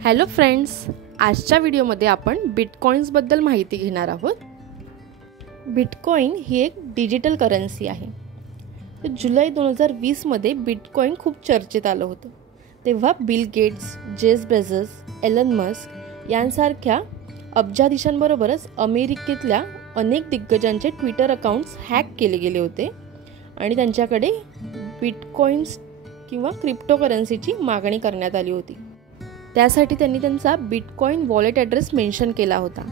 Hello friends, आजच्या व्हिडिओमध्ये आपण बिटकॉइन्सबद्दल माहिती घेणार आहोत। बिटकॉइन ही एक डिजिटल करन्सी आहे। जुलै 2020 मध्ये बिटकॉइन खूप चर्चेत आलं होतं। तेव्हा Bill Gates, Jeff Bezos, Elon Musk यांसारख्या अब्जाधीशांबरोबरच अमेरिकेतल्या अनेक दिग्गजांचे ट्विटर अकाउंट्स हॅक केले गेले होते आणि त्यांच्याकडे बिटकॉइन्स किंवा क्रिप्टोकरन्सीची मागणी करण्यात आली होती। त्यासाठी त्यांनी त्यांचा बिटकॉइन वॉलेट ॲड्रेस मेन्शन केला होता,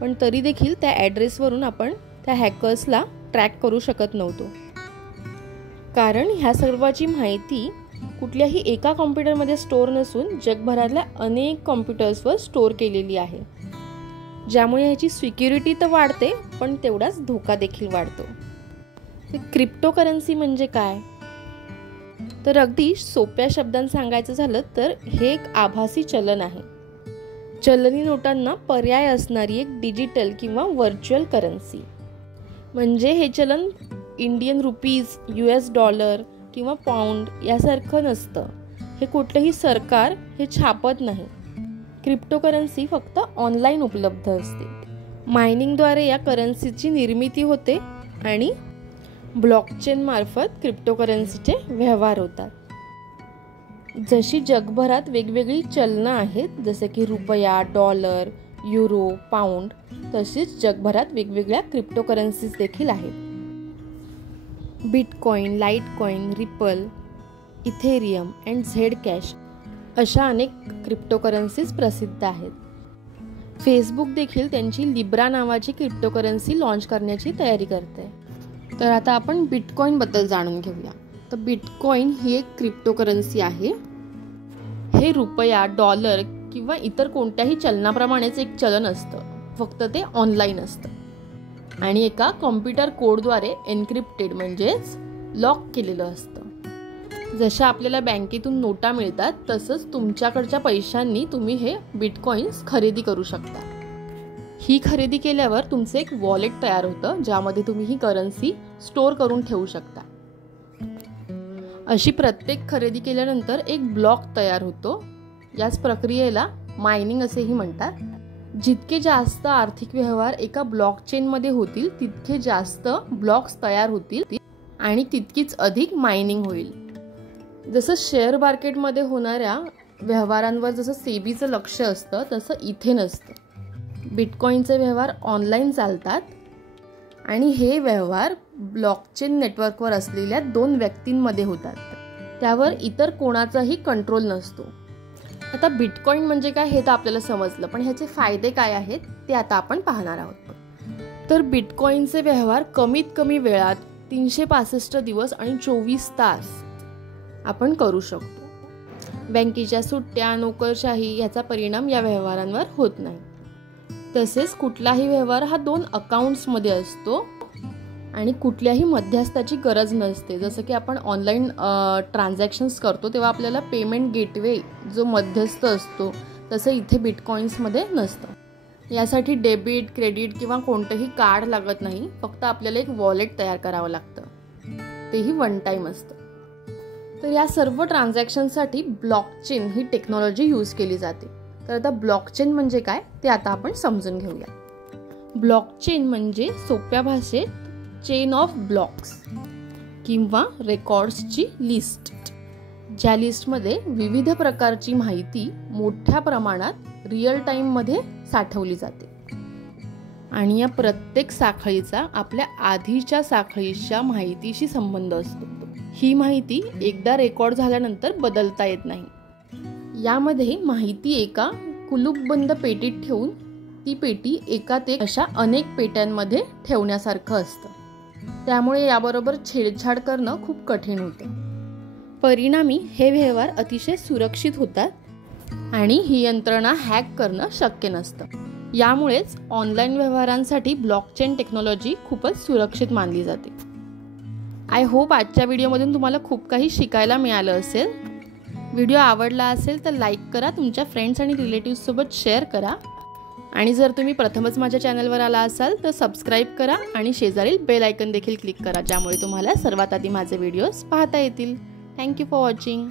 पण तरी देखील त्या ॲड्रेसवरून आपण त्या हॅकर्सला ट्रॅक करू शकत नव्हतो, कारण ह्या सर्वाची माहिती कुठल्याही एका कॉम्प्युटरमध्ये स्टोअर नसून जगभरातल्या अनेक कॉम्प्युटर्सवर स्टोअर केलेली आहे, ज्यामुळे ह्याची सिक्युरिटी तर वाढते पण तेवढाच धोका देखील वाढतो। क्रिप्टोकरन्सी म्हणजे काय? तर अगदी सोप्या शब्दांत सांगायचं झालं तर हे एक आभासी चलन आहे। चलनी नोटांना पर्याय असणारी एक डिजिटल किंवा व्हर्च्युअल करन्सी। म्हणजे हे चलन इंडियन रुपीज, US डॉलर किंवा पाऊंड यासारखं नसतं। हे कुठलंही सरकार हे छापत नाही। क्रिप्टोकरन्सी फक्त ऑनलाईन उपलब्ध असते। मायनिंगद्वारे या करन्सीची निर्मिती होते आणि ब्लॉकचेन मार्फत क्रिप्टोकरन्सीचे व्यवहार होतात। जशी जगभरात वेगवेगळी चलनं आहेत, जसे की रुपया, डॉलर, युरो, पाऊंड, तशीच जगभरात वेगवेगळ्या क्रिप्टोकरन्सीज देखील आहेत। Bitcoin, Litecoin, Ripple, Ethereum and Z cash अशा अनेक क्रिप्टोकरन्सीज प्रसिद्ध आहेत। फेसबुक देखील त्यांची लिब्रा नावाची क्रिप्टोकरन्सी लॉन्च करण्याची तयारी करते। तर आता आपण बिटकॉइन बद्दल जाणून घेऊया। तर बिटकॉइन ही एक क्रिप्टोकरन्सी आहे। हे रुपया, डॉलर किंवा इतर कोणत्याही चलनाप्रमाणेच एक चलन असतं, फक्त ते ऑनलाईन असतं आणि एका कॉम्प्युटर कोडद्वारे एन्क्रिप्टेड म्हणजेच लॉक केलेलं असतं। जशा आपल्याला बँकेतून नोटा मिळतात, तसंच तुमच्याकडच्या पैशांनी तुम्ही हे बिटकॉइन्स खरेदी करू शकता। ही खरेदी केल्यावर तुमचं एक वॉलेट तयार होतं, ज्यामध्ये तुम्ही ही करन्सी स्टोअर करून ठेवू शकता। अशी प्रत्येक खरेदी केल्यानंतर एक ब्लॉक तयार होतो। याच प्रक्रियेला मायनिंग असेही म्हणतात। जितके जास्त आर्थिक व्यवहार एका ब्लॉकचेनमध्ये होतील, तितके जास्त ब्लॉक्स तयार होतील आणि तितकीच अधिक मायनिंग होईल। जसं शेअर मार्केटमध्ये होणाऱ्या व्यवहारांवर जसं सेबीचं लक्ष असतं, तसं इथे नसतं। बिटकॉइनचे व्यवहार ऑनलाईन चालतात आणि हे व्यवहार ब्लॉकचेन नेटवर्कवर असलेल्या 2 व्यक्तींमध्ये होतात। त्यावर इतर कोणाचाही कंट्रोल नसतो। आता बिटकॉइन म्हणजे काय हे तर आपल्याला समजलं, पण ह्याचे फायदे काय आहेत ते आता आपण पाहणार आहोत। तर बिटकॉइनचे व्यवहार कमीत कमी वेळात 365 दिवस आणि 24 तास आपण करू शकतो। बँकेच्या सुट्ट्या, नोकरशाही याचा परिणाम या व्यवहारांवर होत नाही। तसेच कुठलाही व्यवहार हा 2 अकाउंट्समध्ये असतो आणि कुठल्याही मध्यस्थाची गरज नसते। जसं की आपण ऑनलाईन ट्रान्झॅक्शन्स करतो तेव्हा आपल्याला पेमेंट गेटवे जो मध्यस्थ असतो, तसं इथे बिटकॉइन्समध्ये नसतं। यासाठी डेबिट, क्रेडिट किंवा कोणतंही कार्ड लागत नाही, फक्त आपल्याला एक वॉलेट तयार करावं लागतं, तेही 1 टाइम असतं। तर या सर्व ट्रान्झॅक्शनसाठी ब्लॉकचेन ही टेक्नॉलॉजी यूज केली जाते। तर आता ब्लॉकचेन म्हणजे काय ते आता आपण समजून घेऊया। ब्लॉकचेन म्हणजे सोप्या भाषेत चेन ऑफ ब्लॉक्स किंवा रेकॉर्ड्सची लिस्ट, ज्या लिस्टमध्ये विविध प्रकारची माहिती मोठ्या प्रमाणात रिअल टाईममध्ये साठवली जाते आणि या प्रत्येक साखळीचा आपल्या आधीच्या साखळीच्या माहितीशी संबंध असतो। ही माहिती एकदा रेकॉर्ड झाल्यानंतर बदलता येत नाही। यामध्ये माहिती एका कुलूपबंद पेटीत ठेवून ती पेटी एकात एक अशा अनेक पेट्यांमध्ये ठेवण्यासारखं असतं। त्यामुळे याबरोबर छेडछाड करणं खूप कठीण होतं। परिणामी हे व्यवहार अतिशय सुरक्षित होतात आणि ही यंत्रणा हॅक करणं शक्य नसतं। यामुळेच ऑनलाईन व्यवहारांसाठी ब्लॉकचेन टेक्नॉलॉजी खूपच सुरक्षित मानली जाते। आय होप आजच्या व्हिडिओमधून तुम्हाला खूप काही शिकायला मिळालं असेल। व्हिडिओ आवडला असेल तर लाईक करा, तुमच्या फ्रेंड्स आणि रिलेटिव्हसोबत शेअर करा आणि जर तुम्ही प्रथमच माझ्या चॅनलवर आला असाल तर सबस्क्राईब करा आणि शेजारील बेल आयकन देखील क्लिक करा, ज्यामुळे तुम्हाला सर्वात आधी माझे व्हिडिओज पाहता येतील। Thank you for watching.